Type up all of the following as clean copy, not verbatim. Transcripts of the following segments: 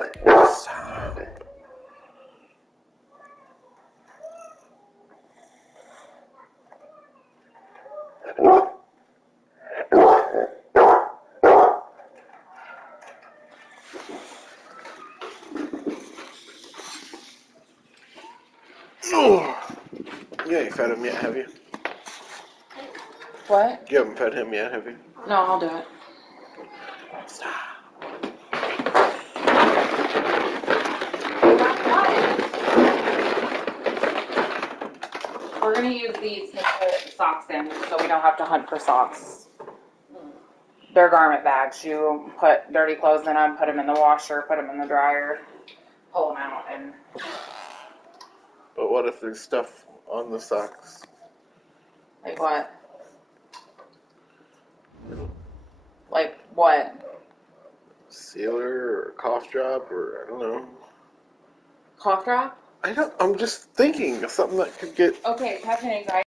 Stop. You ain't fed him yet, have you? What? You haven't fed him yet, have you? No, I'll do it. Stop. We're going to use these to put socks in so we don't have to hunt for socks. They're garment bags. You put dirty clothes in them, put them in the washer, put them in the dryer, pull them out, and... But what if there's stuff on the socks? Like what? Like what? Sealer or cough drop or I don't know. Cough drop? I'm just thinking of something that could get... Okay, have an anxiety.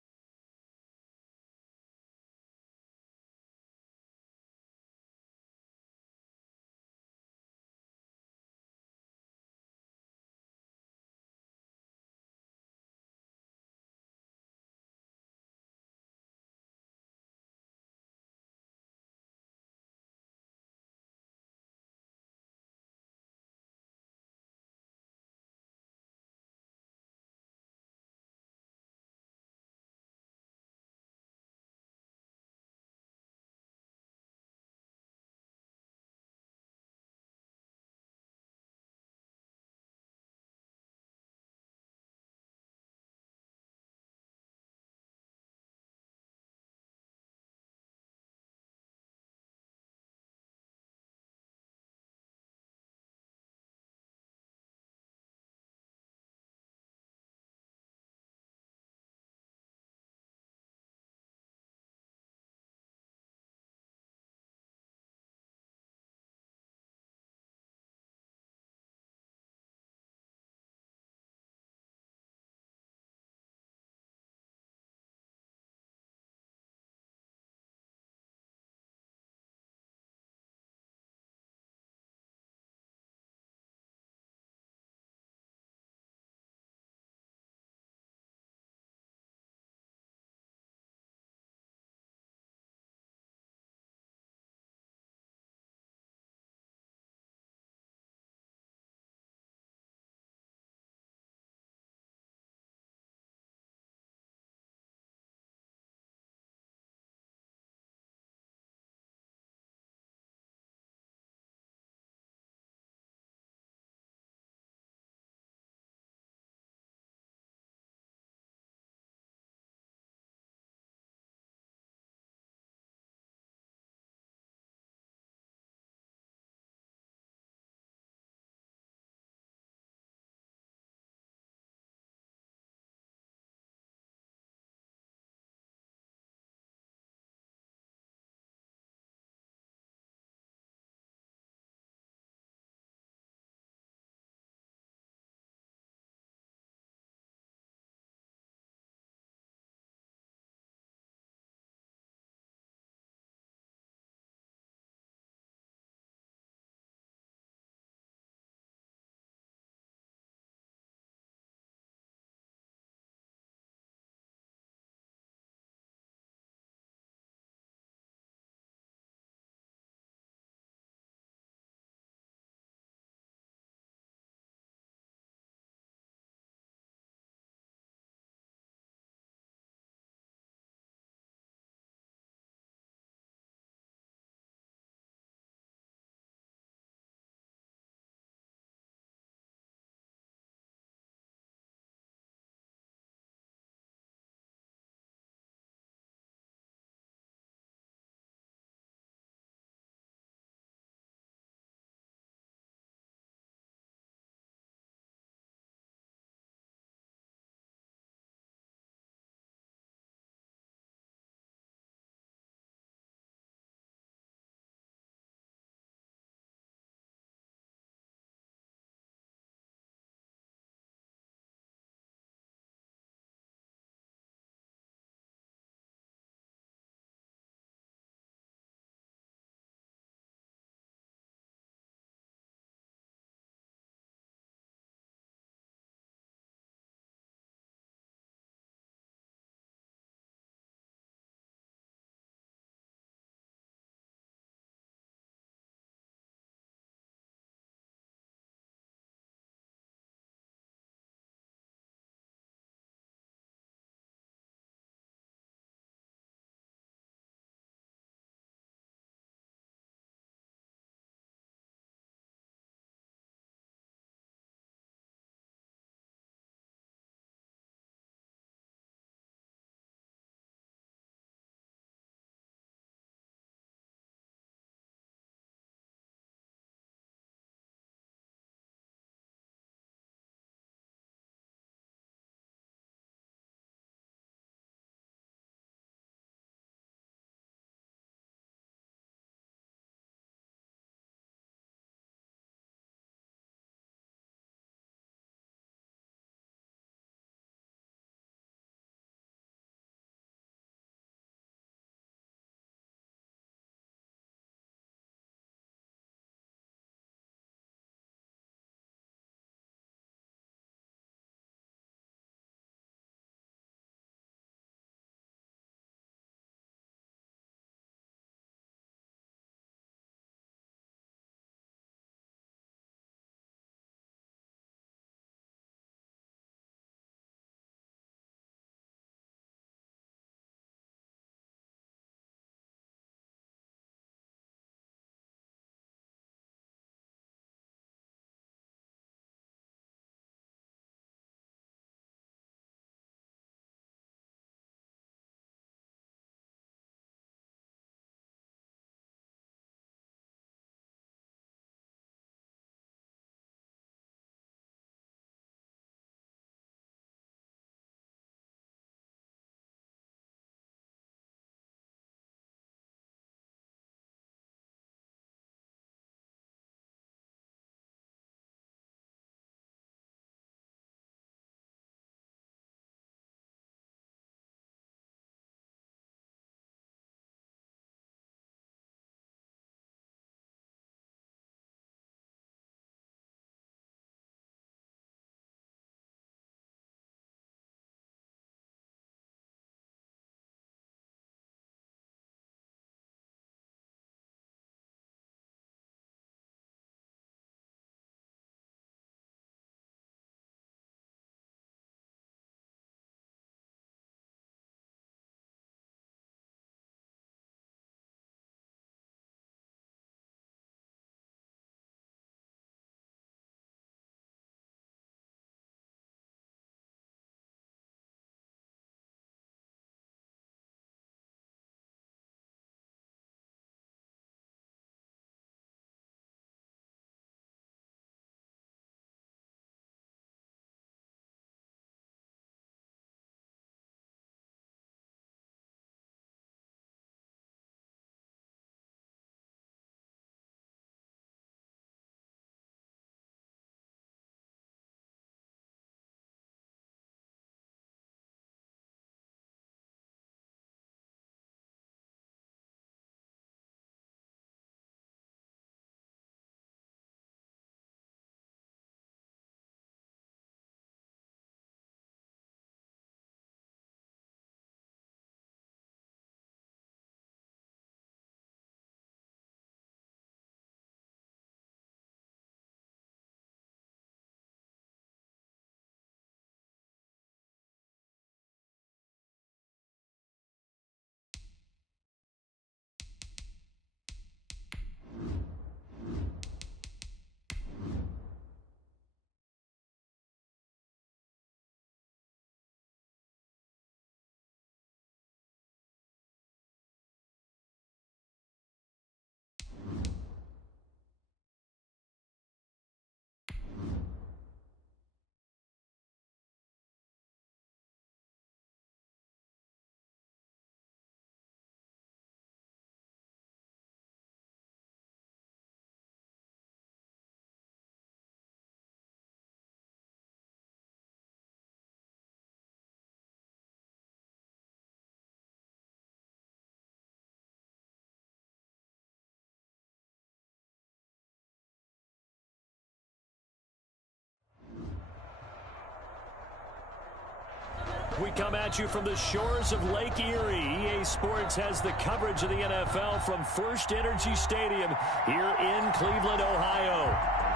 We come at you from the shores of Lake Erie. EA Sports has the coverage of the NFL from First Energy Stadium here in Cleveland, Ohio.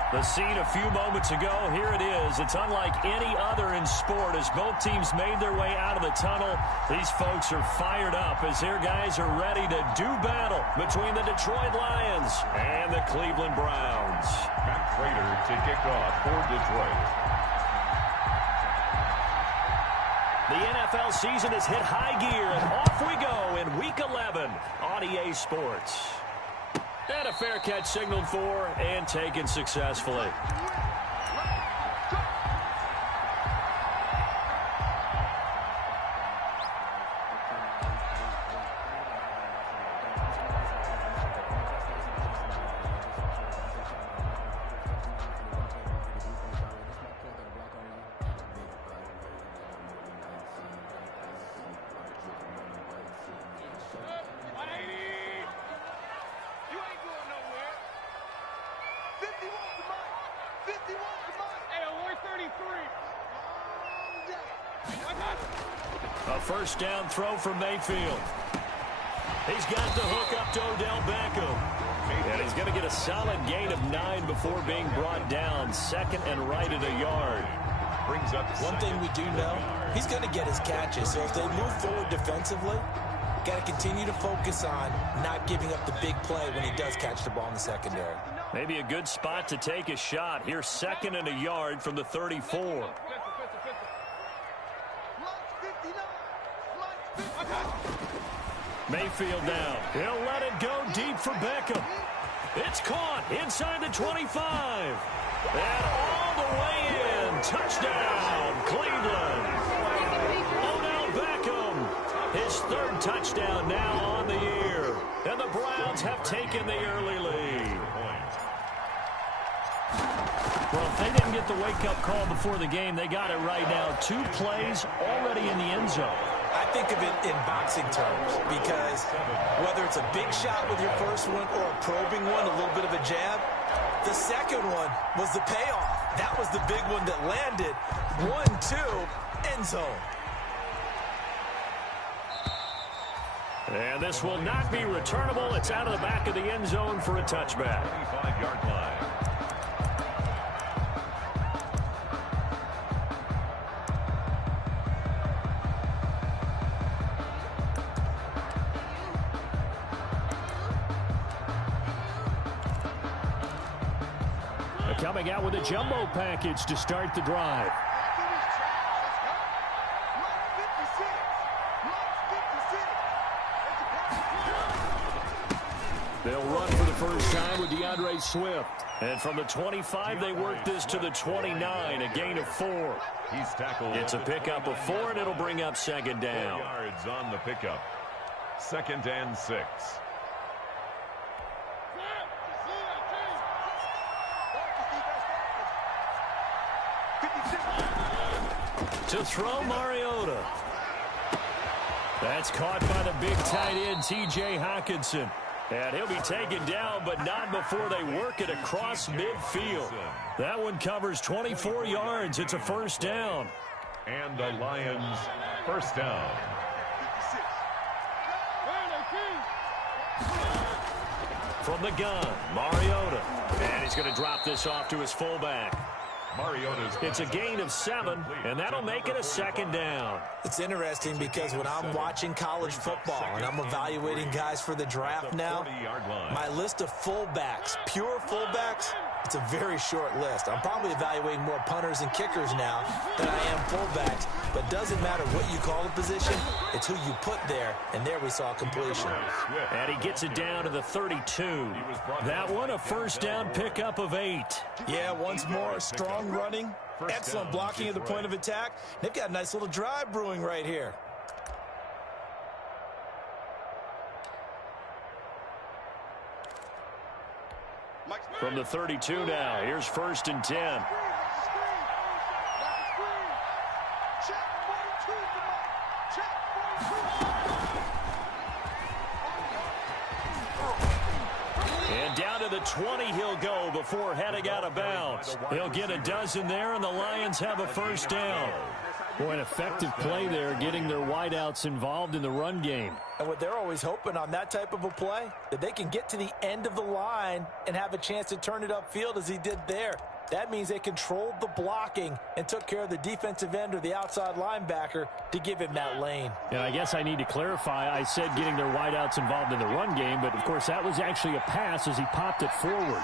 The scene a few moments ago, here it is. It's unlike any other in sport as both teams made their way out of the tunnel. These folks are fired up as their guys are ready to do battle between the Detroit Lions and the Cleveland Browns. Matt Prater to kick off for Detroit. The NFL season has hit high gear, and off we go in Week 11 on EA Sports. And a fair catch signaled for and taken successfully. A first down throw from Mayfield. He's got the hook up to Odell Beckham. And he's going to get a solid gain of 9 before being brought down. Second and right at a yard. Brings up one thing we do know, he's going to get his catches. So if they move forward defensively, got to continue to focus on not giving up the big play when he does catch the ball in the secondary. Maybe a good spot to take a shot. Here's second and a yard from the 34. Mayfield down. He'll let it go deep for Beckham. It's caught inside the 25. And all the way in. Touchdown, Cleveland. Odell Beckham. His third touchdown now on the year. And the Browns have taken the early lead. Well, if they didn't get the wake-up call before the game, they got it right now. 2 plays already in the end zone. I think of it in boxing terms because whether it's a big shot with your first one or a probing one, a little bit of a jab, the second one was the payoff. That was the big one that landed. 1-2, end zone. And this will not be returnable. It's out of the back of the end zone for a touchback. 25-yard line. Coming out with a jumbo package to start the drive. They'll run for the first time with DeAndre Swift. And from the 25, they work this to the 29, a gain of 4. He's tackled. It's a pickup of 4, and it'll bring up second down. 4 yards on the pickup. 2nd and 6. To throw Mariota. That's caught by the big tight end, T.J. Hockenson. And he'll be taken down, but not before they work it across midfield. That one covers 24 yards. It's a first down. And the Lions first down. From the gun, Mariota. And he's going to drop this off to his fullback. It's a gain of 7, and that'll make it a second down. It's interesting because when I'm watching college football and I'm evaluating guys for the draft now, my list of fullbacks, pure fullbacks, it's a very short list. I'm probably evaluating more punters and kickers now than I am fullbacks. But it doesn't matter what you call the position, it's who you put there, and there we saw completion. And he gets it down to the 32. That one a first down pickup of 8. Yeah, once more, strong running, excellent blocking at the point of attack. They've got a nice little drive brewing right here. From the 32 now, here's 1st and 10. And down to the 20 he'll go before heading out of bounds. He'll get a dozen there, and the Lions have a first down. Boy, an effective play there, getting their wideouts involved in the run game. And what they're always hoping on that type of a play, that they can get to the end of the line and have a chance to turn it upfield as he did there. That means they controlled the blocking and took care of the defensive end or the outside linebacker to give him that lane. And I guess I need to clarify, I said getting their wideouts involved in the run game, but of course that was actually a pass as he popped it forward.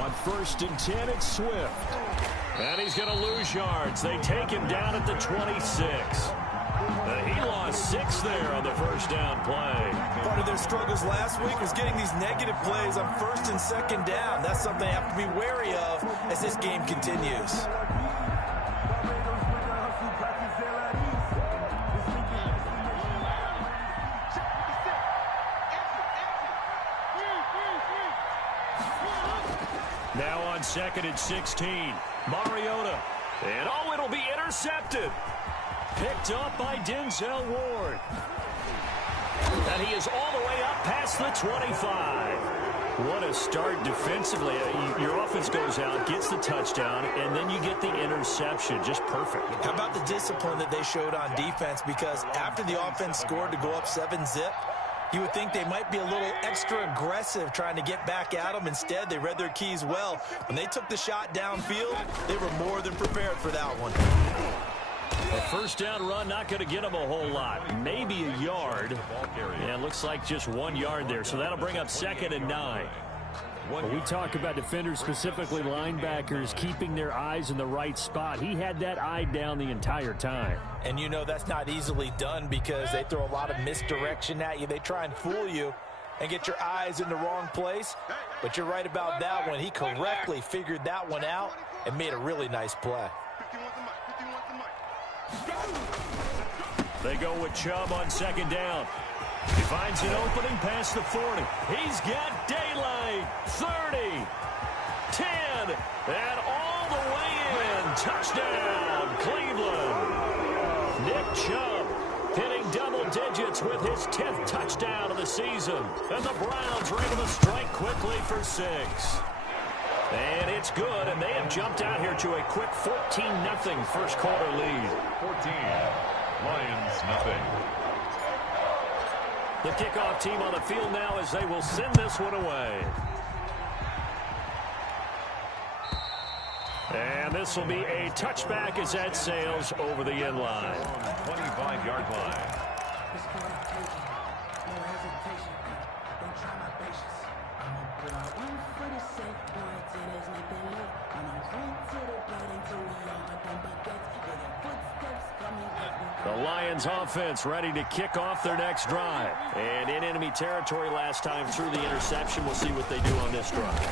On 1st and 10, it's Swift. And he's going to lose yards. They take him down at the 26. He lost 6 there on the first down play. Part of their struggles last week was getting these negative plays on 1st and 2nd down. That's something they have to be wary of as this game continues. Now on 2nd and 16, Mariota. And it'll be intercepted. Picked up by Denzel Ward. And he is all the way up past the 25. What a start defensively. Your offense goes out, gets the touchdown, and then you get the interception. Just perfect. How about the discipline that they showed on defense? Because after the offense scored to go up 7-zip, you would think they might be a little extra aggressive trying to get back at them. Instead, they read their keys well. When they took the shot downfield, they were more than prepared for that one. A first down run, not going to get him a whole lot. Maybe a yard. Yeah, it looks like just 1 yard there. So that'll bring up 2nd and 9. When we talk about defenders, specifically linebackers, keeping their eyes in the right spot, he had that eye down the entire time. And you know that's not easily done because they throw a lot of misdirection at you. They try and fool you and get your eyes in the wrong place. But you're right about that one. He correctly figured that one out and made a really nice play. They go with Chubb on 2nd down. He finds an opening past the 40. He's got daylight. 30, 10, and all the way in. Touchdown, Cleveland. Nick Chubb hitting double digits with his 10th touchdown of the season. And the Browns are able to strike quickly for 6. And it's good, and they have jumped out here to a quick 14-0 first quarter lead. 14, Lions nothing. The kickoff team on the field now as they will send this one away. And this will be a touchback as that sails over the end line. 25-yard line. The Lions offense ready to kick off their next drive. And in enemy territory last time through the interception. We'll see what they do on this drive.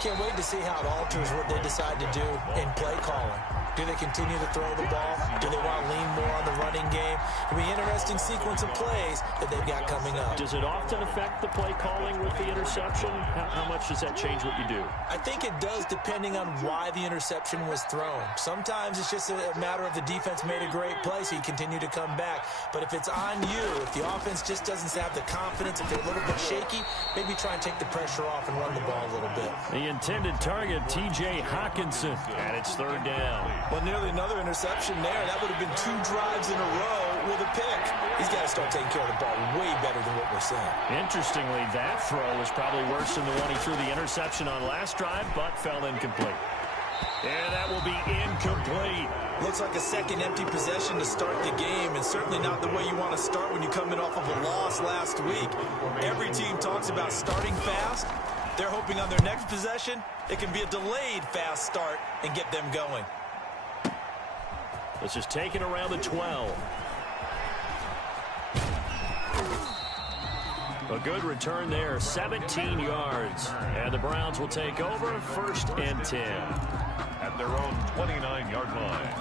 Can't wait to see how it alters what they decide to do in play calling. Do they continue to throw the ball? Do they want to lean more on the running game? It'll be an interesting sequence of plays that they've got coming up. Does it often affect the play calling with the interception? How much does that change what you do? I think it does depending on why the interception was thrown. Sometimes it's just a matter of the defense made a great play, so you continue to come back. But if it's on you, if the offense just doesn't have the confidence, if they're a little bit shaky, maybe try and take the pressure off and run the ball a little bit. The intended target, T.J. Hockenson, and it's 3rd down. Well, nearly another interception there. That would have been 2 drives in a row with a pick. He's got to start taking care of the ball way better than what we're seeing. Interestingly, that throw was probably worse than the one he threw the interception on last drive, but fell incomplete. And that will be incomplete. Looks like a second empty possession to start the game, and certainly not the way you want to start when you're coming off of a loss last week. Every team talks about starting fast. They're hoping on their next possession, it can be a delayed fast start and get them going. This is taken around the 12. A good return there, 17 yards. And the Browns will take over 1st and 10. At their own 29-yard line.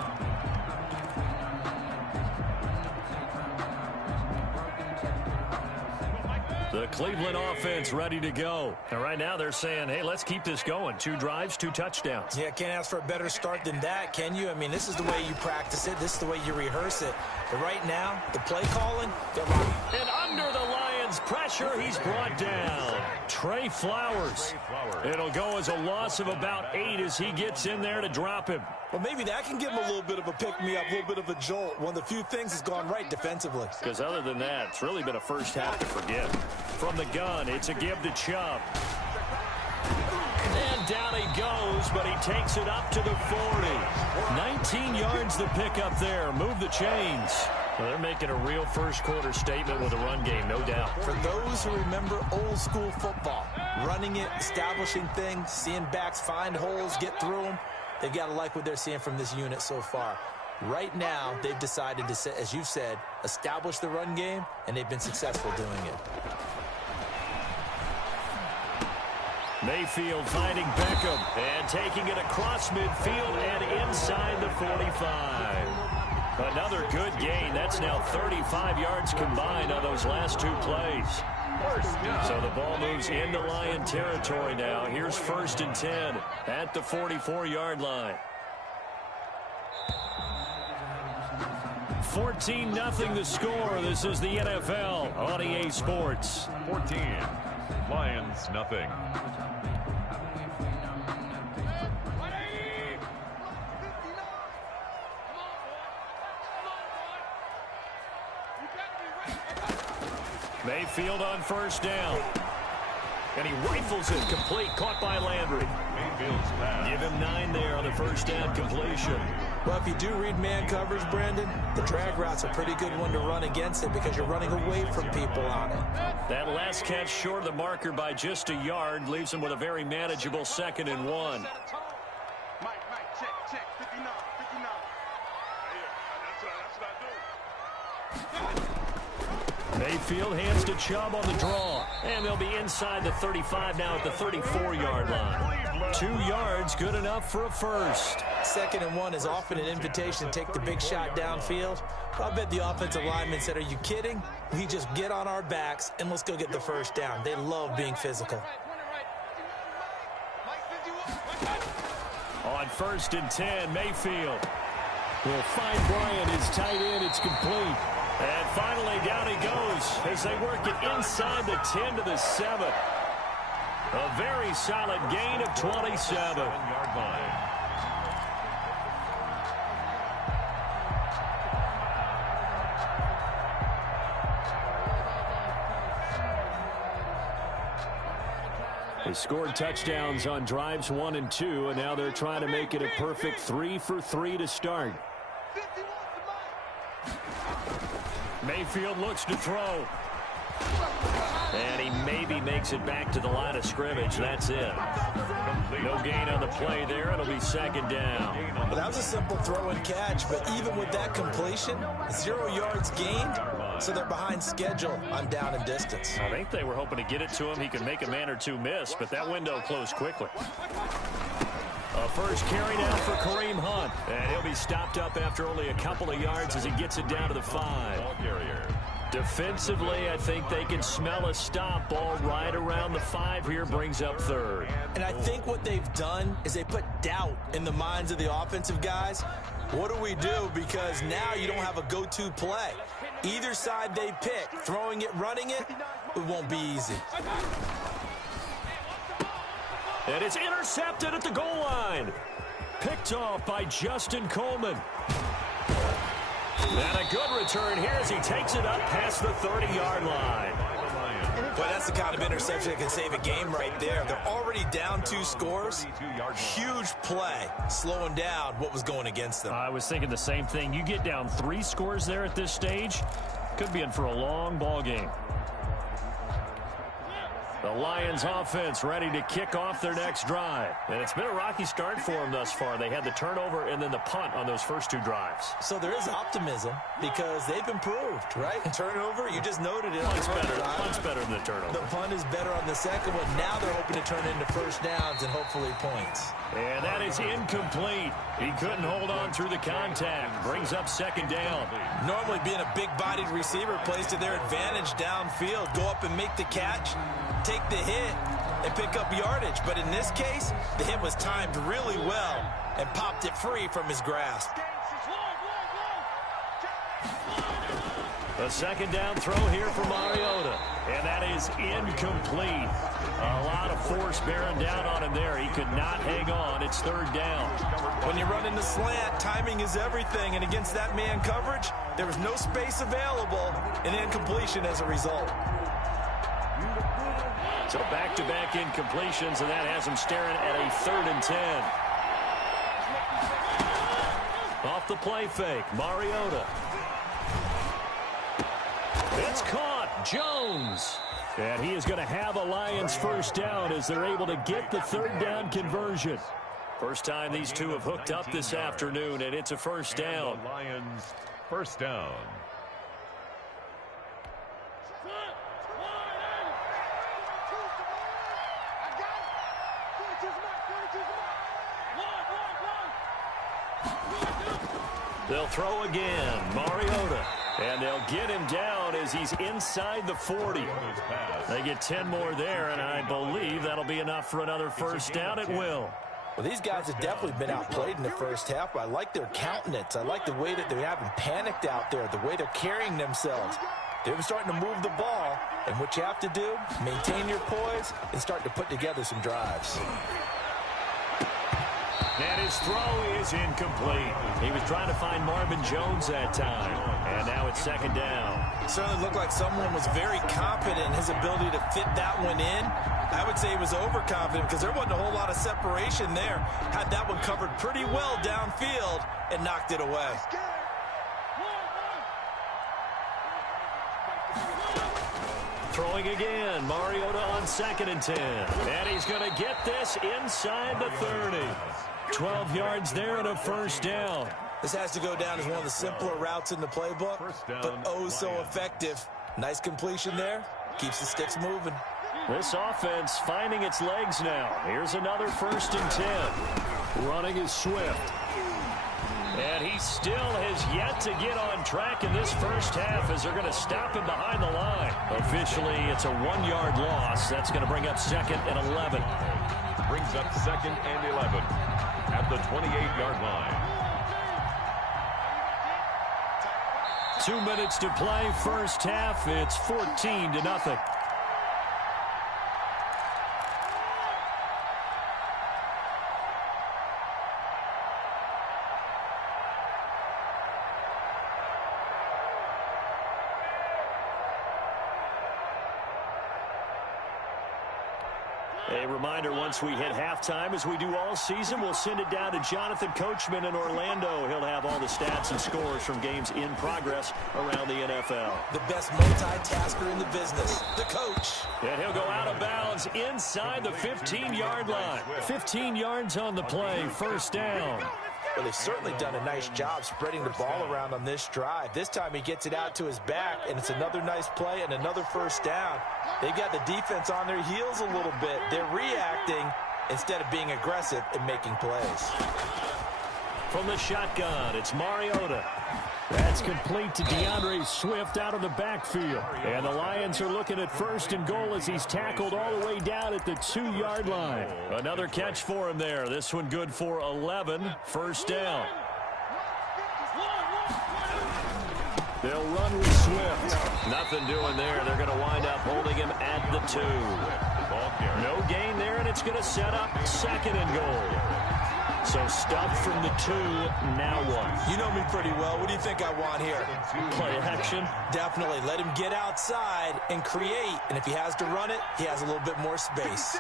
The Cleveland offense ready to go. And right now they're saying, hey, let's keep this going. 2 drives, 2 touchdowns. Yeah, can't ask for a better start than that, can you? I mean, this is the way you practice it. This is the way you rehearse it. But right now, the play calling, they're right. And under the Lions Lions pressure. He's brought down. Trey Flowers. It'll go as a loss of about 8 as he gets in there to drop him. Well, maybe that can give him a little bit of a pick-me-up, a little bit of a jolt. One of the few things that's gone right defensively. Because other than that, it's really been a first half to forget. From the gun, it's a give to Chubb. And down he goes, but he takes it up to the 40. 19 yards to pick up there. Move the chains. Well, they're making a real first-quarter statement with a run game, no doubt. For those who remember old-school football, running it, establishing things, seeing backs find holes, get through them, they've got to like what they're seeing from this unit so far. Right now, they've decided to, as you've said, establish the run game, and they've been successful doing it. Mayfield finding Beckham and taking it across midfield and inside the 45. Another good gain. That's now 35 yards combined on those last 2 plays. So the ball moves into Lion territory now. Here's 1st and 10 at the 44-yard line. 14-0 the score. This is the NFL on EA Sports. 14. Lions, nothing. Mayfield on 1st down. And he rifles it complete, caught by Landry. Mayfield's pass. Give him 9 there on the 1st down completion. Well, if you do read man coverage, Brandon, the drag route's a pretty good one to run against it because you're running away from people on it. That last catch short of the marker by just a yard leaves him with a very manageable 2nd and 1. Mike, check, 59, 59. That's what I do. Mayfield hands to Chubb on the draw. And they'll be inside the 35 now at the 34-yard line. 2 yards, good enough for a first. 2nd and 1 is often an invitation to take the big shot downfield. I bet the offensive lineman said, are you kidding? We just get on our backs and let's go get the 1st down. They love being physical. On 1st and 10, Mayfield will find Bryant, his tight end. It's complete. And finally, down he goes as they work it inside the 10 to the 7. A very solid gain of 27. 7-yard line. They scored touchdowns on drives 1 and 2, and now they're trying to make it a perfect 3 for 3 to start. Mayfield looks to throw. And he maybe makes it back to the line of scrimmage. That's it. No gain on the play there. It'll be 2nd down. Well, that was a simple throw and catch, but even with that completion, 0 yards gained, so they're behind schedule on down and distance. I think they were hoping to get it to him. He could make a man or 2 miss, but that window closed quickly. A first carry now for Kareem Hunt. And he'll be stopped up after only a couple of yards as he gets it down to the 5. Ball carrier. Defensively, I think they can smell a stop. Ball right around the 5 here, brings up 3rd. And I think what they've done is they put doubt in the minds of the offensive guys. What do we do? Because now you don't have a go-to play. Either side they pick, throwing it, running it, it won't be easy. And it's intercepted at the goal line. Picked off by Justin Coleman. And a good return here as he takes it up past the 30-yard line. Well, that's the kind of interception that can save a game right there. They're already down 2 scores. Huge play, slowing down what was going against them. I was thinking the same thing. You get down 3 scores there at this stage, could be in for a long ball game. The Lions offense ready to kick off their next drive. And it's been a rocky start for them thus far. They had the turnover and then the punt on those first 2 drives. So there is optimism because they've improved, right? Turnover, you just noted it. Punt's better than the turnover. The punt is better on the second one. Now they're hoping to turn it into 1st downs and hopefully points. And that is incomplete. He couldn't hold on through the contact. Brings up 2nd down. Normally being a big-bodied receiver plays to their advantage downfield. Go up and make the catch, take the hit, and pick up yardage. But in this case, the hit was timed really well and popped it free from his grasp. A second down throw here for Mariota, and that is incomplete. A lot of force bearing down on him there. He could not hang on. It's third down. When you run in the slant, timing is everything, and against that man coverage, there was no space available, and incompletion as a result. So back-to-back incompletions, and that has him staring at a 3rd and 10. Off the play fake, Mariota. It's caught, Jones. And he is going to have a Lions first down as they're able to get the 3rd down conversion. First time these two have hooked up this afternoon, and it's a first down. Lions first down. They'll throw again, Mariota. And they'll get him down as he's inside the 40. They get 10 more there, and I believe that'll be enough for another first down at will. Well, these guys have definitely been outplayed in the first half. I like their countenance. I like the way that they haven't panicked out there, the way they're carrying themselves. They're starting to move the ball, and what you have to do, maintain your poise and start to put together some drives. And his throw is incomplete. He was trying to find Marvin Jones that time. And now it's second down. It certainly looked like someone was very confident in his ability to fit that one in. I would say he was overconfident because there wasn't a whole lot of separation there. Had that one covered pretty well downfield and knocked it away. Throwing again, Mariota on 2nd and 10. And he's going to get this inside the 30. 12 yards there and a first down. This has to go down as one of the simpler routes in the playbook, but oh so effective. Nice completion there. Keeps the sticks moving. This offense finding its legs now. Here's another 1st and 10. Running is Swift. And he still has yet to get on track in this first half as they're going to stop him behind the line. Officially, it's a 1-yard loss. That's going to bring up 2nd and 11. Brings up 2nd and 11 at the 28-yard line. 2 minutes to play, first half. It's 14-0. A reminder, once we hit halftime, as we do all season, we'll send it down to Jonathan Coachman in Orlando. He'll have all the stats and scores from games in progress around the NFL. The best multitasker in the business, the coach. And he'll go out of bounds inside the 15-yard line. 15 yards on the play, first down. Well, they've certainly done a nice job spreading the ball around on this drive. This time he gets it out to his back, and it's another nice play and another first down. They've got the defense on their heels a little bit. They're reacting instead of being aggressive and making plays. From the shotgun, it's Mariota. That's complete to DeAndre Swift out of the backfield. And the Lions are looking at 1st and goal as he's tackled all the way down at the 2-yard line. Another catch for him there. This one good for 11. First down. They'll run with Swift. Nothing doing there. They're going to wind up holding him at the 2. No gain there, and it's going to set up 2nd and goal. So stuffed from the 2, now what? You know me pretty well. What do you think I want here? Play action? Definitely. Let him get outside and create. And if he has to run it, he has a little bit more space.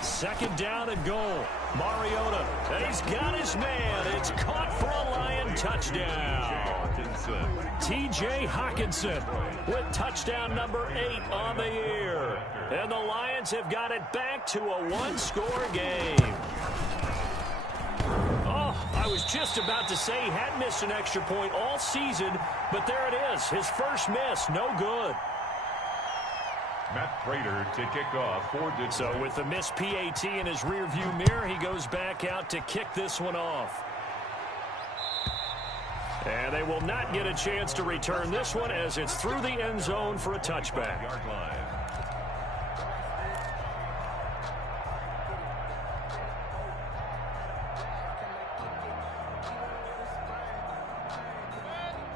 Second down and goal. Mariota, and he's got his man. It's caught for a Lion touchdown. T.J. Hawkinson with touchdown number 8 on the year. And the Lions have got it back to a 1-score game. Oh, I was just about to say he hadn't missed an extra point all season, but there it is. His first miss, no good. Matt Prater to kick off for Detroit. So with the missed PAT in his rearview mirror, he goes back out to kick this one off. And they will not get a chance to return this one as it's through the end zone for a touchback.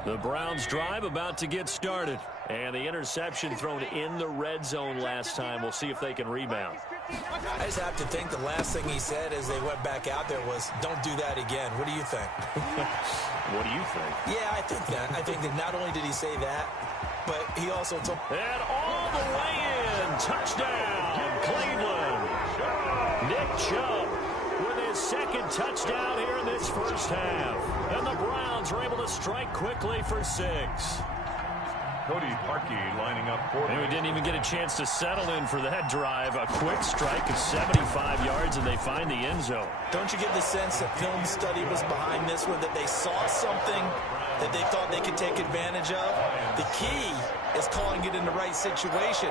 The Browns drive about to get started. And the interception thrown in the red zone last time. We'll see if they can rebound. I just have to think the last thing he said as they went back out there was, don't do that again. What do you think? What do you think? Yeah, I think that. I think that not only did he say that, but he also told... And all the way in. Touchdown, Cleveland. Nick Chubb with his second touchdown here in this first half. And the Browns are able to strike quickly for 6. Cody Parkey lining up for... And we didn't even get a chance to settle in for that drive. A quick strike of 75 yards, and they find the end zone. Don't you get the sense that film study was behind this one, that they saw something that they thought they could take advantage of? The key is calling it in the right situation,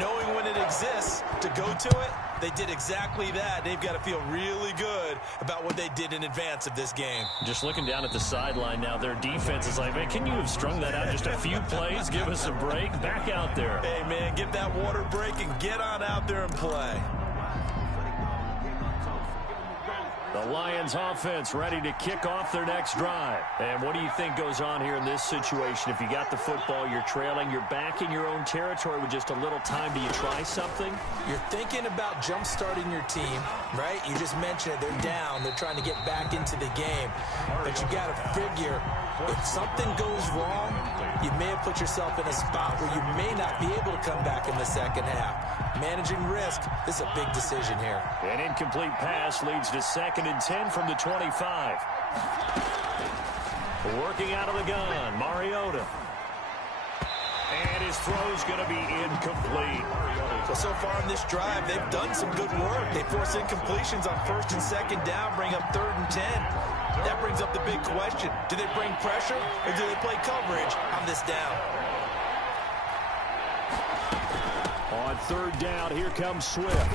knowing when it exists to go to it. They did exactly that. They've got to feel really good about what they did in advance of this game. Just looking down at the sideline now, their defense is like, man, can you have strung that out just a few plays? Give us a break. Back out there. Hey, man, get that water break and get on out there and play. The Lions offense ready to kick off their next drive. And what do you think goes on here in this situation? If you got the football, you're trailing, you're back in your own territory with just a little time. Do you try something? You're thinking about jump-starting your team, right? You just mentioned it. They're down. They're trying to get back into the game. But you got to figure, if something goes wrong, you may have put yourself in a spot where you may not be able to come back in the second half. Managing risk, this is a big decision here. An incomplete pass leads to 2nd and 10 from the 25. Working out of the gun, Mariota. And his throw's going to be incomplete. Well, so far in this drive, they've done some good work. They force incompletions on 1st and 2nd down, bring up 3rd and 10. That brings up the big question. Do they bring pressure or do they play coverage on this down? On 3rd down, here comes Swift.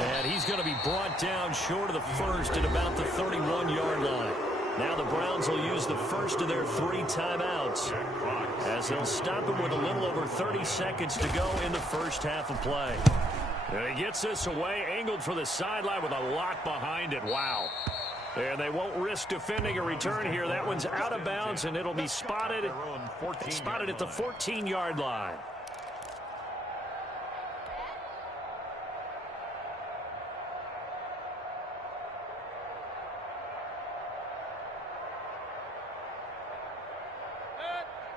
And he's going to be brought down short of the first at about the 31-yard line. Now the Browns will use the first of their 3 timeouts as they'll stop him with a little over 30 seconds to go in the first half of play. And he gets this away, angled for the sideline with a lot behind it. Wow. And they won't risk defending a return here. That one's out of bounds, and it'll be spotted at the 14-yard line.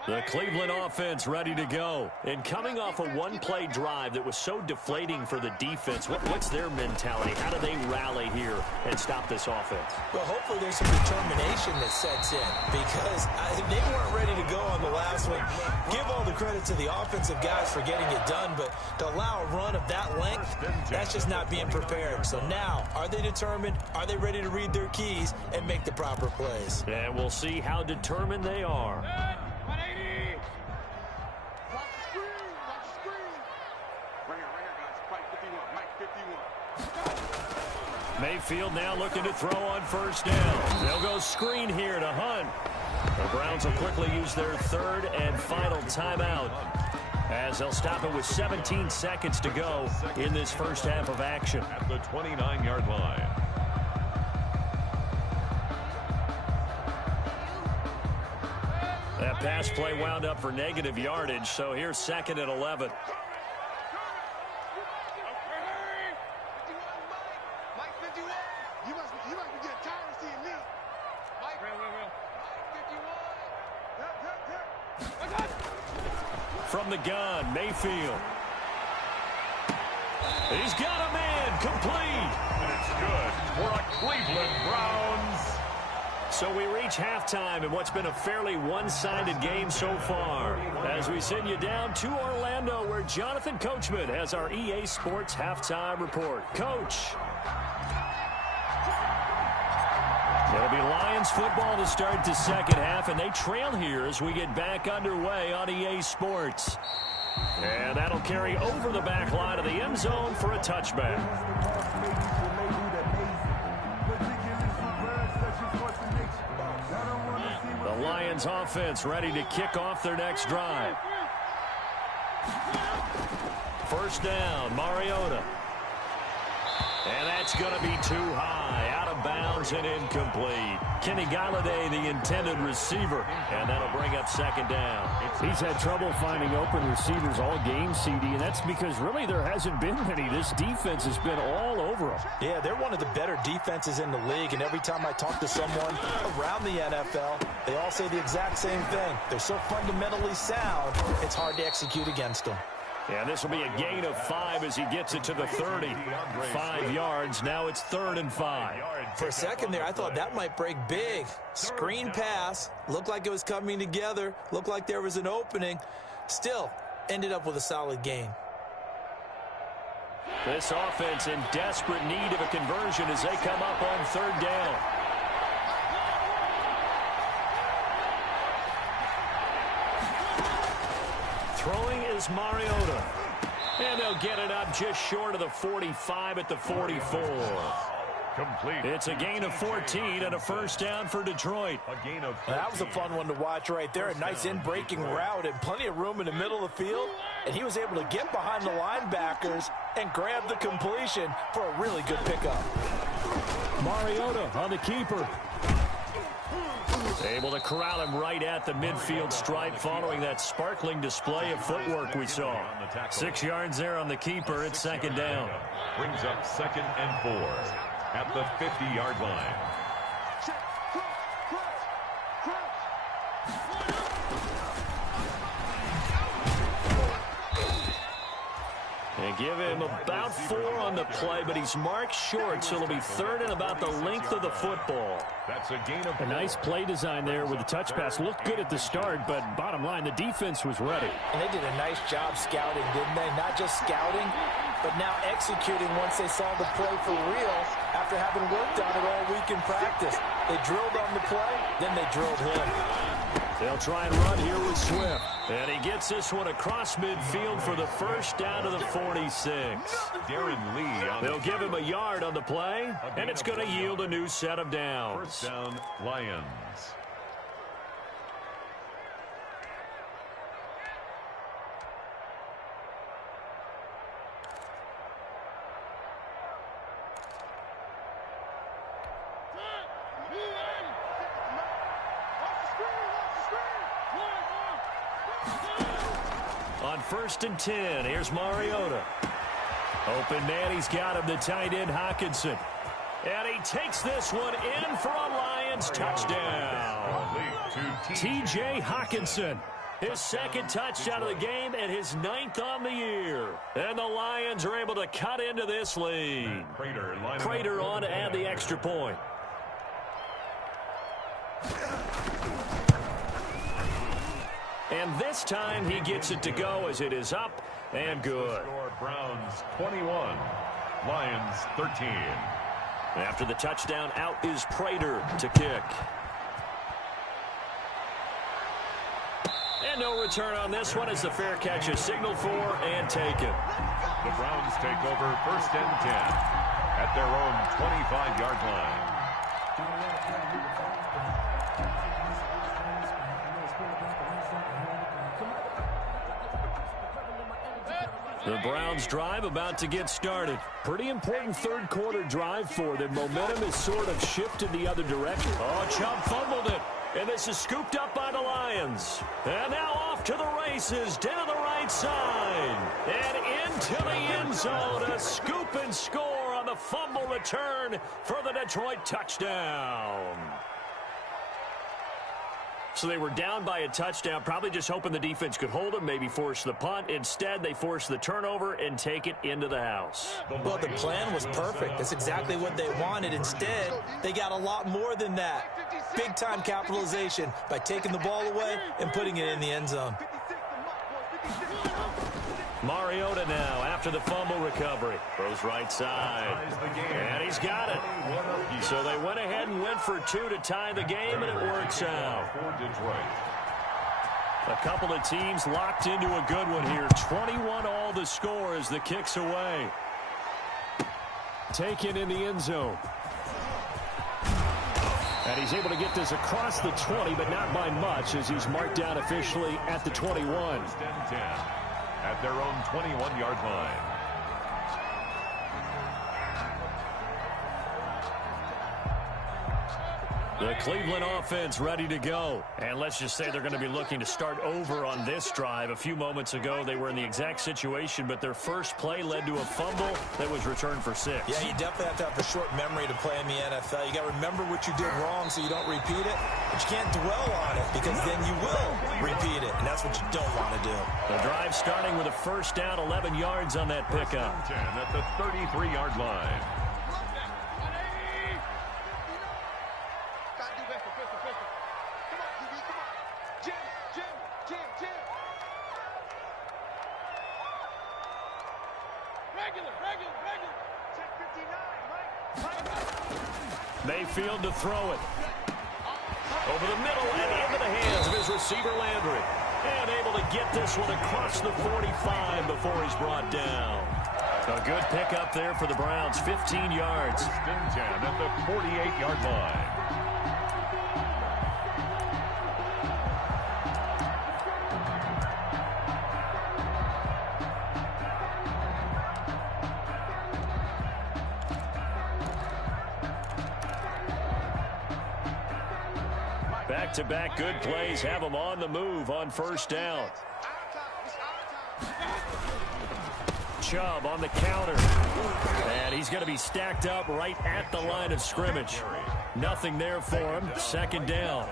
The Cleveland offense ready to go. And coming off a one-play drive that was so deflating for the defense, what's their mentality? How do they rally here and stop this offense? Well, hopefully there's some determination that sets in because they weren't ready to go on the last one. Give all the credit to the offensive guys for getting it done, but to allow a run of that length, that's just not being prepared. So now, are they determined? Are they ready to read their keys and make the proper plays? And we'll see how determined they are. Mayfield now looking to throw on 1st down. They'll go screen here to Hunt. The Browns will quickly use their 3rd and final timeout as they'll stop it with 17 seconds to go in this first half of action. At the 29-yard line. That pass play wound up for negative yardage, so here's 2nd and 11. From the gun, Mayfield. He's got a man, complete. And it's good for a Cleveland Browns. So we reach halftime in what's been a fairly one-sided game so far. As we send you down to Orlando, where Jonathan Coachman has our EA Sports halftime report. Coach. It'll be Lions football to start the second half, and they trail here as we get back underway on EA Sports. And that'll carry over the back line of the end zone for a touchback. The Lions offense ready to kick off their next drive. 1st down, Mariota. And that's going to be too high, out of bounds and incomplete. Kenny Galladay, the intended receiver, and that'll bring up second down. He's had trouble finding open receivers all game, CD, and that's because really there hasn't been many. This defense has been all over him. Yeah, they're one of the better defenses in the league, and every time I talk to someone around the NFL, they all say the exact same thing. They're so fundamentally sound, it's hard to execute against them. Yeah, this will be a gain of 5 as he gets it to the 30. 5 yards. Now it's 3rd and 5. For a second there, I thought that might break big. Screen pass. Looked like it was coming together. Looked like there was an opening. Still, ended up with a solid gain. This offense in desperate need of a conversion as they come up on 3rd down. Throwing is Mariota. And they'll get it up just short of the 45 at the 44. Complete. It's a gain of 14 and a first down for Detroit. A gain of 13. That was a fun one to watch right there. A nice in-breaking route and plenty of room in the middle of the field. And he was able to get behind the linebackers and grab the completion for a really good pickup. Mariota on the keeper. Able to corral him right at the midfield stripe following that sparkling display of footwork we saw. 6 yards there on the keeper. It's second down. Brings up 2nd and 4 at the 50-yard line. And give him about 4 on the play, but he's marked short, so it'll be 3rd and about the length of the football. That's a gain of 4. A nice play design there with the touch pass. Looked good at the start, but bottom line, the defense was ready. And they did a nice job scouting, didn't they? Not just scouting, but now executing once they saw the play for real after having worked on it all week in practice. They drilled on the play, then they drilled him. They'll try and run here with Swift. And he gets this one across midfield for the first down to the 46. Darren Lee on They'll give him a yard on the play, and it's going to yield a new set of downs. first down, Lions. On 1st and 10, here's Mariota. Open man, he's got him, the tight end Hockenson. And he takes this one in for a Lions touchdown. T.J. Hockenson. His 2nd touchdown of the game and his 9th on the year. And the Lions are able to cut into this lead. Prater on to add the extra point. And this time he gets it to go as it is up and good. Score Browns 21, Lions 13. After the touchdown, out is Prater to kick. And no return on this one as the fair catch is signaled for and taken. The Browns take over 1st and 10 at their own 25-yard line. The Browns drive about to get started. Pretty important 3rd quarter drive for them. Momentum is sort of shifted the other direction. Oh, Chubb fumbled it. And this is scooped up by the Lions. And now off to the races, down the right side. And into the end zone. A scoop and score on the fumble return for the Detroit touchdown. So they were down by a touchdown, probably just hoping the defense could hold them, maybe force the punt. Instead, they force the turnover and take it into the house. Well, the plan was perfect. That's exactly what they wanted. Instead, they got a lot more than that. Big-time capitalization by taking the ball away and putting it in the end zone. Mariota now after the fumble recovery. Throws right side. And he's got it. So they went ahead and went for 2 to tie the game, and it works out. A couple of teams locked into a good one here. 21 all the score as the kick's away. Taken in the end zone. And he's able to get this across the 20, but not by much as he's marked down officially at the 21. At their own 21-yard line. The Cleveland offense ready to go. And let's just say they're going to be looking to start over on this drive. A few moments ago, they were in the exact situation, but their first play led to a fumble that was returned for 6. Yeah, you definitely have to have a short memory to play in the NFL. You got to remember what you did wrong so you don't repeat it, but you can't dwell on it because then you will repeat it, and that's what you don't want to do. The drive starting with a first down, 11 yards on that pickup. 10 at the 33-yard line. Mayfield to throw it. Over the middle and into the hands of his receiver Landry. And able to get this one across the 45 before he's brought down. A good pickup there for the Browns, 15 yards. 10 at the 48-yard line. Back-to-back good plays have them on the move on first down. Chubb on the counter. And he's going to be stacked up right at the line of scrimmage. Nothing there for him. Second down.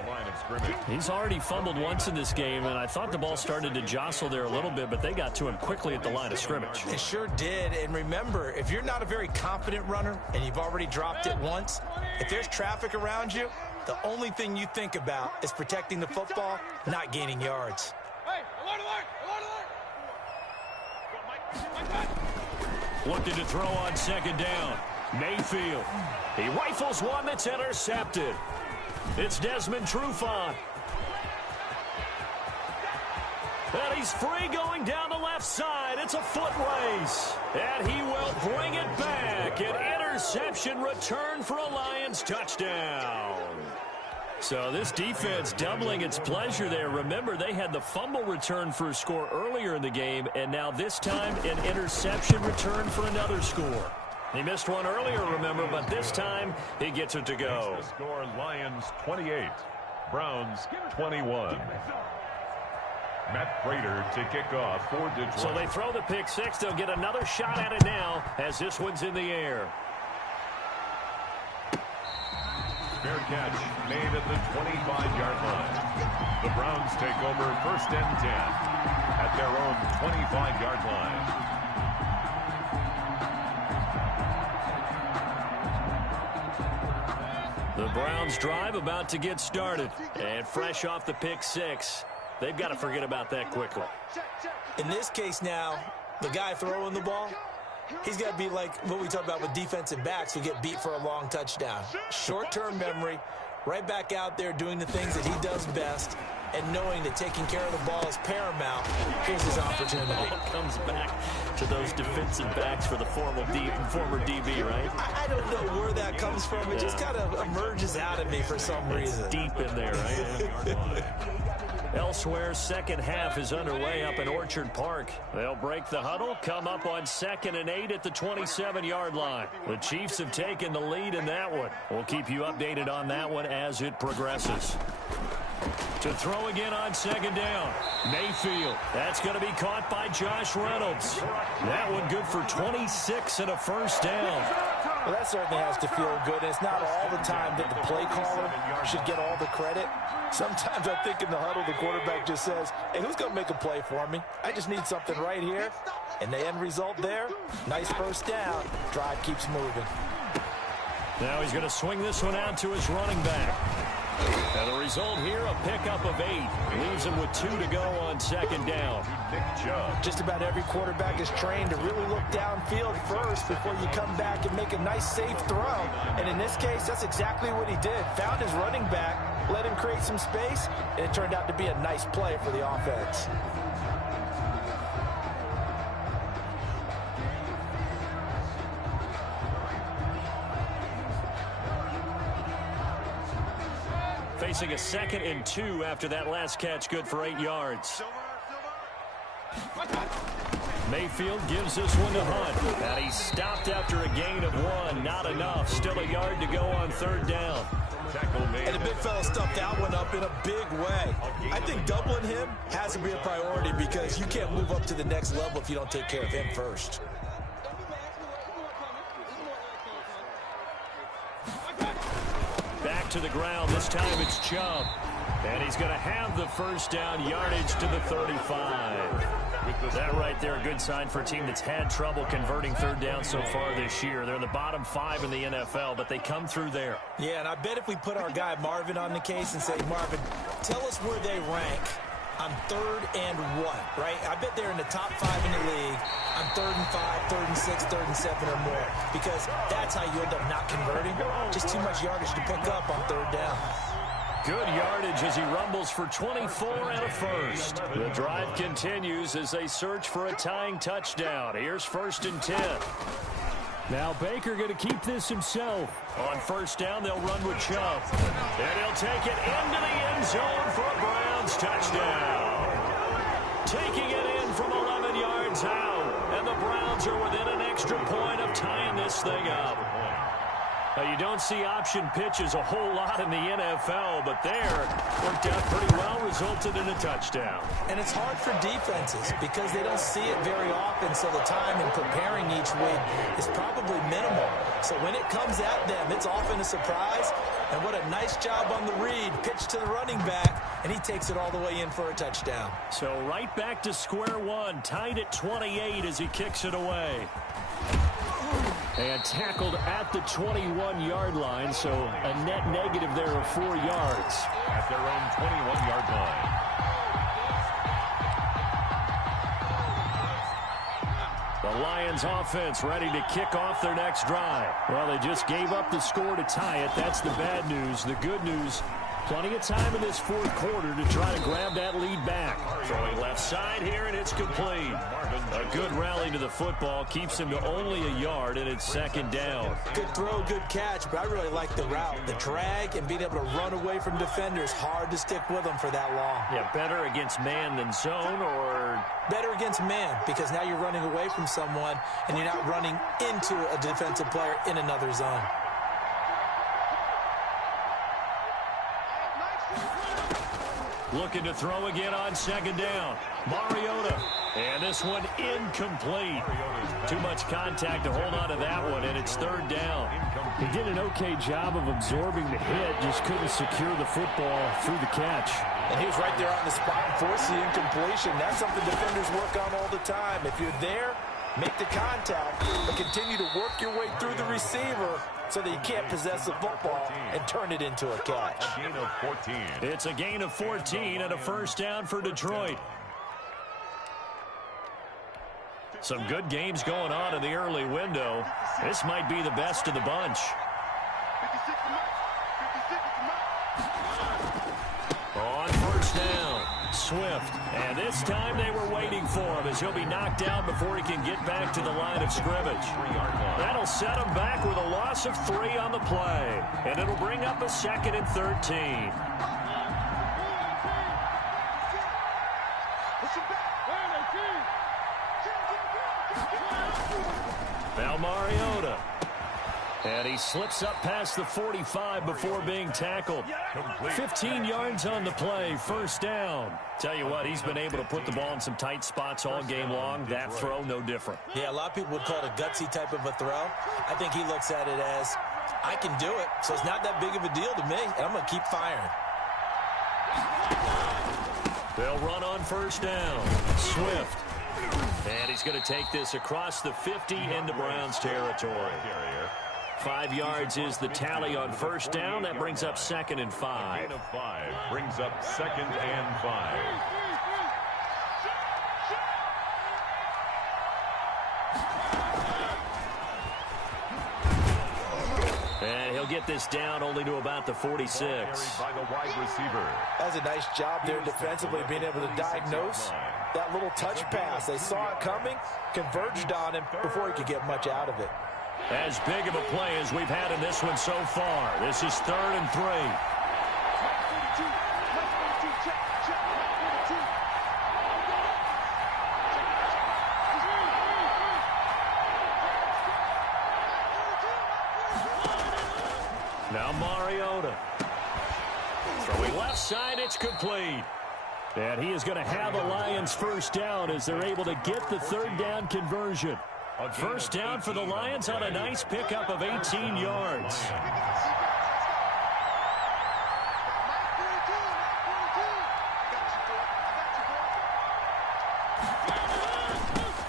He's already fumbled once in this game, and I thought the ball started to jostle there a little bit, but they got to him quickly at the line of scrimmage. It sure did. And remember, if you're not a very confident runner and you've already dropped it once, if there's traffic around you, the only thing you think about is protecting the football, not gaining yards. Looking to throw on second down. Mayfield. He rifles one that's intercepted. It's Desmond Trufant. And he's free going down the left side. It's a foot race. And he will bring it back. An interception return for a Lions touchdown. So this defense doubling its pleasure there. Remember, they had the fumble return for a score earlier in the game, and now this time an interception return for another score. He missed one earlier, remember, but this time he gets it to go. The score, Lions 28, Browns 21. Matt Prater to kick off for Detroit. So they throw the pick six. They'll get another shot at it now as this one's in the air. Fair catch made at the 25-yard line. The Browns take over first and 10 at their own 25-yard line. The Browns drive about to get started. And fresh off the pick six, they've got to forget about that quickly. In this case now, the guy throwing the ball, he's got to be like what we talk about with defensive backs who get beat for a long touchdown. Short-term memory, right back out there doing the things that he does best, and knowing that taking care of the ball is paramount. Here's his opportunity. Ball comes back to those defensive backs for the former DB, right? I don't know where that comes from. It just kind of emerges out of me for some reason. It's deep in there, right? Elsewhere, second half is underway up in Orchard Park. They'll break the huddle, come up on 2nd and 8 at the 27-yard line. The Chiefs have taken the lead in that one. We'll keep you updated on that one as it progresses. To throw again on second down. Mayfield. That's going to be caught by Josh Reynolds. That one good for 26 and a first down. Well, that certainly has to feel good. It's not all the time that the play caller should get all the credit. Sometimes I think in the huddle, the quarterback just says, hey, who's going to make a play for me? I just need something right here. And the end result there, nice first down. Drive keeps moving. Now he's going to swing this one out to his running back. And the result here, a pickup of 8. Leaves him with 2 to go on second down. Just about every quarterback is trained to really look downfield first before you come back and make a nice, safe throw. And in this case, that's exactly what he did. Found his running back, let him create some space, and it turned out to be a nice play for the offense. Facing a 2nd and 2 after that last catch, good for 8 yards. Mayfield gives this one to Hunt. And he stopped after a gain of 1. Not enough. Still a yard to go on third down. And the big fella stuffed that one up in a big way. I think doubling him has to be a priority because you can't move up to the next level if you don't take care of him first. Back to the ground. This time it's Chubb. And he's going to have the first down, yardage to the 35. That right there, a good sign for a team that's had trouble converting third down so far this year. They're in the bottom 5 in the NFL, but they come through there. Yeah, and I bet if we put our guy Marvin on the case and say, Marvin, tell us where they rank on 3rd and 1, right? I bet they're in the top 5 in the league on 3rd and 5, 3rd and 6, 3rd and 7 or more, because that's how you end up not converting. Just too much yardage to pick up on 3rd down. Good yardage as he rumbles for 24 and a first. The drive continues as they search for a tying touchdown. Here's 1st and 10. Now Baker going to keep this himself. On first down, they'll run with Chubb. And he'll take it into the end zone for a Browns touchdown. Taking it in from 11 yards out. And the Browns are within an extra point of tying this thing up. Now, you don't see option pitches a whole lot in the NFL, but there worked out pretty well, resulted in a touchdown. And it's hard for defenses because they don't see it very often, so the time in preparing each week is probably minimal. So when it comes at them, it's often a surprise. And what a nice job on the read. Pitch to the running back, and he takes it all the way in for a touchdown. So right back to square one, tied at 28 as he kicks it away. And tackled at the 21-yard line, so a net negative there of 4 yards. At their own 21-yard line. The Lions offense ready to kick off their next drive. Well, they just gave up the score to tie it. That's the bad news. The good news, plenty of time in this 4th quarter to try to grab that lead back. Throwing left side here, and it's complete. A good rally to the football keeps him to only a yard, and it's 2nd down. Good throw, good catch, but I really like the route. The drag and being able to run away from defenders, hard to stick with them for that long. Yeah, better against man than zone, or better against man, because now you're running away from someone, and you're not running into a defensive player in another zone. Looking to throw again on 2nd down. Mariota. And this one incomplete. Too much contact to hold on to that one, and it's 3rd down. He did an okay job of absorbing the hit, just couldn't secure the football through the catch. And he was right there on the spot and forced the incompletion. That's something defenders work on all the time. If you're there, make the contact, but continue to work your way through the receiver so that you can't possess the football and turn it into a catch. A gain of 14. It's a gain of 14 and a 1st down for Detroit. Some good games going on in the early window. This might be the best of the bunch. On 1st down, Swift. And this time they were waiting for him as he'll be knocked down before he can get back to the line of scrimmage. That'll set him back with a loss of 3 on the play. And it'll bring up a 2nd and 13. Now Mariota. And he slips up past the 45 before being tackled. 15 yards on the play, 1st down. Tell you what, he's been able to put the ball in some tight spots all game long. That throw, no different. Yeah, a lot of people would call it a gutsy type of a throw. I think he looks at it as, I can do it, so it's not that big of a deal to me, and I'm going to keep firing. They'll run on 1st down. Swift. And he's going to take this across the 50 into Browns territory. 5 yards is the tally on 1st down. That brings up 2nd and 5. Gain of 5 brings up 2nd and 5. And he'll get this down only to about the 46. By the wide receiver. That's a nice job there defensively, being able to diagnose that little touch pass. They saw it coming, converged on him before he could get much out of it. As big of a play as we've had in this one so far. This is 3rd and 3. Now Mariota. Left side, it's complete. And he is going to have a Lions first down as they're able to get the third down conversion. First down for the Lions on a nice pickup of 18 yards.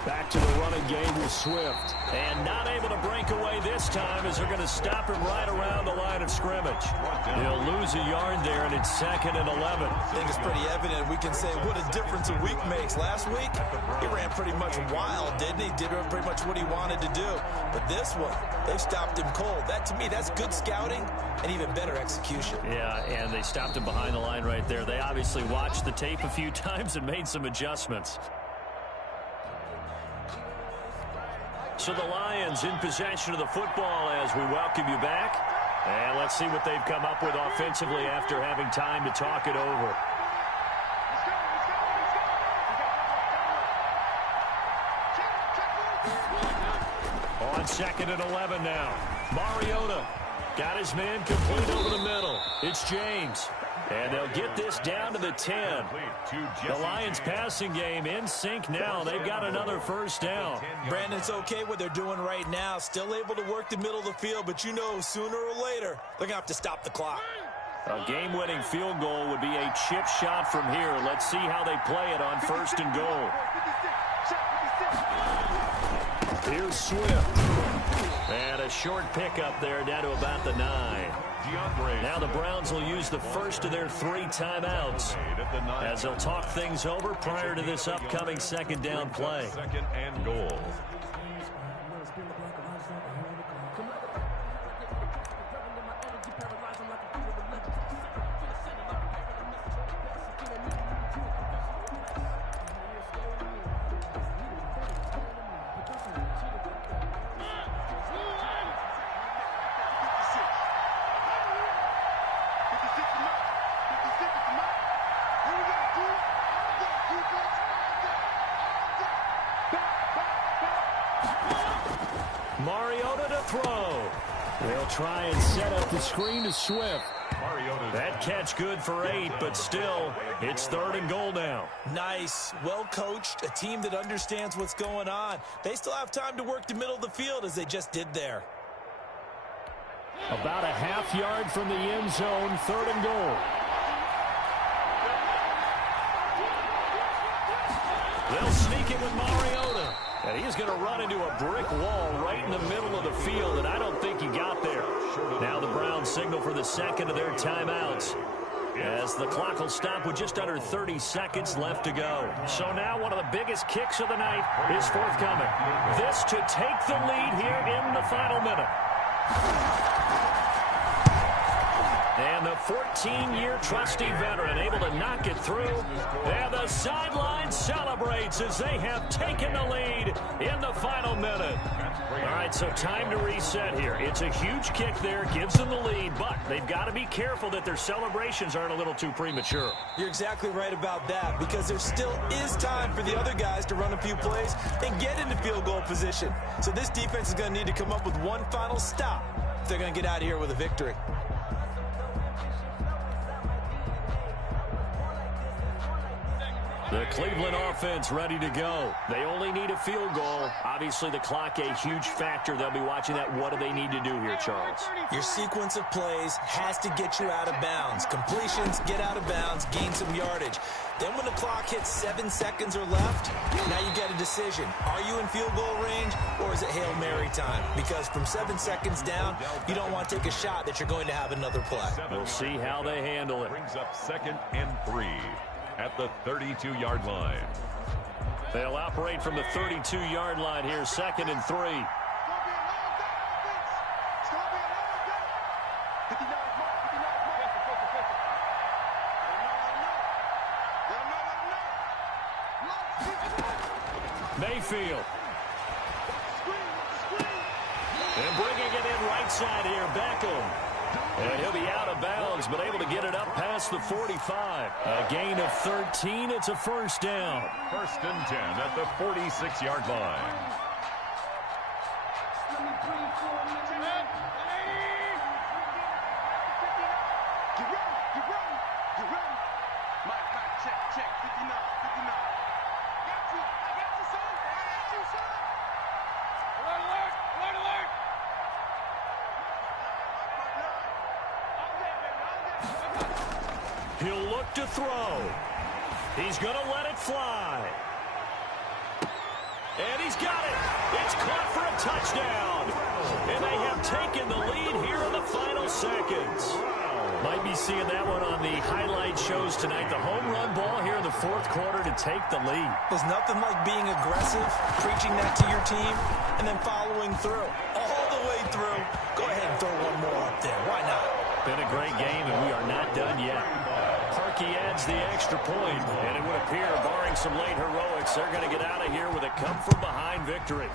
Back to the running game with Swift. And not able to break away this time as they're going to stop him right around the line of scrimmage. He'll lose a yard there, and it's 2nd and 11. I think it's pretty evident. We can say what a difference a week makes. Last week, he ran pretty much wild, didn't he? Did pretty much what he wanted to do. But this one, they stopped him cold. That, to me, that's good scouting and even better execution. Yeah, and they stopped him behind the line right there. They obviously watched the tape a few times and made some adjustments. So the Lions in possession of the football as we welcome you back. And let's see what they've come up with offensively after having time to talk it over. On 2nd and 11 now. Mariota got his man complete over the middle. It's James. And they'll get this down to the 10. The Lions passing game in sync now. They've got another first down. Brandon, it's okay what they're doing right now. Still able to work the middle of the field, but you know sooner or later they're going to have to stop the clock. A game-winning field goal would be a chip shot from here. Let's see how they play it on 1st and goal. Here's Swift. And a short pickup there down to about the 9. Now the Browns will use the first of their 3 timeouts as they'll talk things over prior to this upcoming 2nd down play. 2nd and goal. Mariota to throw. They'll try and set up the screen to Swift. That catch good for 8, but still, it's 3rd and goal now. Nice, well coached, a team that understands what's going on. They still have time to work the middle of the field as they just did there. About a half yard from the end zone, 3rd and goal. They'll sneak it with Mariota. And he's going to run into a brick wall right in the middle of the field, and I don't think he got there. Now the Browns signal for the 2nd of their timeouts as the clock will stop with just under 30 seconds left to go. So now one of the biggest kicks of the night is forthcoming. This to take the lead here in the final minute. And the 14-year trusty veteran able to knock it through. And the sideline celebrates as they have taken the lead in the final minute. All right, so time to reset here. It's a huge kick there, gives them the lead, but they've got to be careful that their celebrations aren't a little too premature. You're exactly right about that, because there still is time for the other guys to run a few plays and get into field goal position. So this defense is going to need to come up with one final stop if they're going to get out of here with a victory. The Cleveland offense ready to go. They only need a field goal. Obviously, the clock a huge factor. They'll be watching that. What do they need to do here, Charles? Your sequence of plays has to get you out of bounds. Completions, get out of bounds, gain some yardage. Then when the clock hits 7 seconds or left, now you get a decision. Are you in field goal range, or is it Hail Mary time? Because from 7 seconds down, you don't want to take a shot that you're going to have another play. We'll see how they handle it. Brings up 2nd and 3 at the 32-yard line. They'll operate from the 32-yard line here, 2nd and 3. Mayfield. And bringing it in right side here, Beckham. And he'll be out of bounds, but able to get it up past the 45. A gain of 13. It's a first down. 1st and 10 at the 46-yard line. You ready? Mike, check, 59. Got you, son. Alert. He'll look to throw. He's going to let it fly. And he's got it. It's caught for a touchdown. And they have taken the lead here in the final seconds. Might be seeing that one on the highlight shows tonight. The home run ball here in the fourth quarter to take the lead. There's nothing like being aggressive, preaching that to your team, and then following through. All the way through. Go ahead and throw one more up there. Why not? Been a great game, and we are not done yet. Parkey adds the extra point, and it would appear, barring some late heroics, they're going to get out of here with a come-from-behind victory.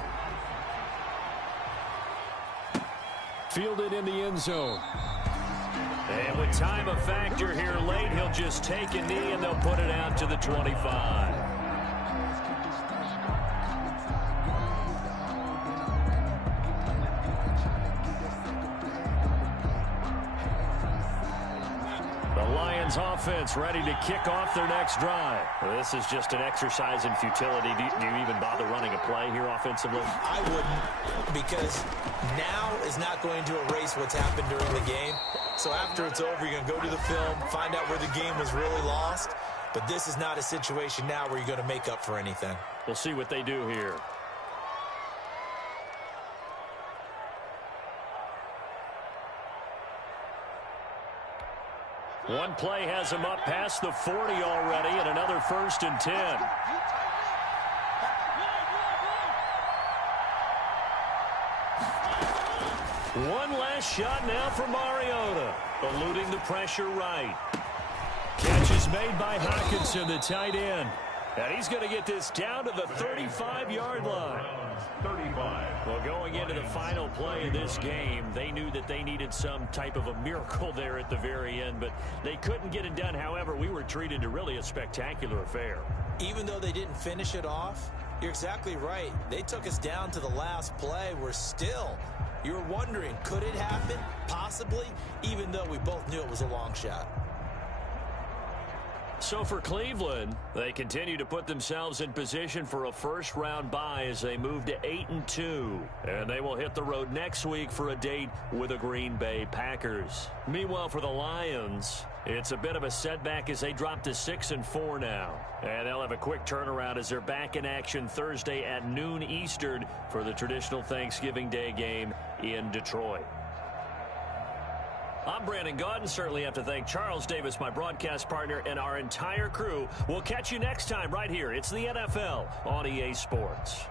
Fielded in the end zone. And with time a factor here late, he'll just take a knee, and they'll put it out to the 25. Lions offense ready to kick off their next drive. Well, this is just an exercise in futility. Do you even bother running a play here offensively? I wouldn't, because now is not going to erase what's happened during the game. So after it's over, you're going to go to the film, find out where the game was really lost. But this is not a situation now where you're going to make up for anything. We'll see what they do here. One play has him up past the 40 already, and another 1st and 10. One last shot now for Mariota, eluding the pressure right. Catch is made by Hockenson, the tight end. And he's going to get this down to the 35-yard line. 35. Well, going into the final play of this game, they knew that they needed some type of a miracle there at the very end, but they couldn't get it done. However, we were treated to really a spectacular affair. Even though they didn't finish it off, you're exactly right. They took us down to the last play. You're wondering, could it happen? Possibly, even though we both knew it was a long shot. So for Cleveland, they continue to put themselves in position for a first-round bye as they move to 8-2. And they will hit the road next week for a date with the Green Bay Packers. Meanwhile, for the Lions, it's a bit of a setback as they drop to 6-4 now. And they'll have a quick turnaround as they're back in action Thursday at noon Eastern for the traditional Thanksgiving Day game in Detroit. I'm Brandon Gaudin. Certainly have to thank Charles Davis, my broadcast partner, and our entire crew. We'll catch you next time right here. It's the NFL on EA Sports.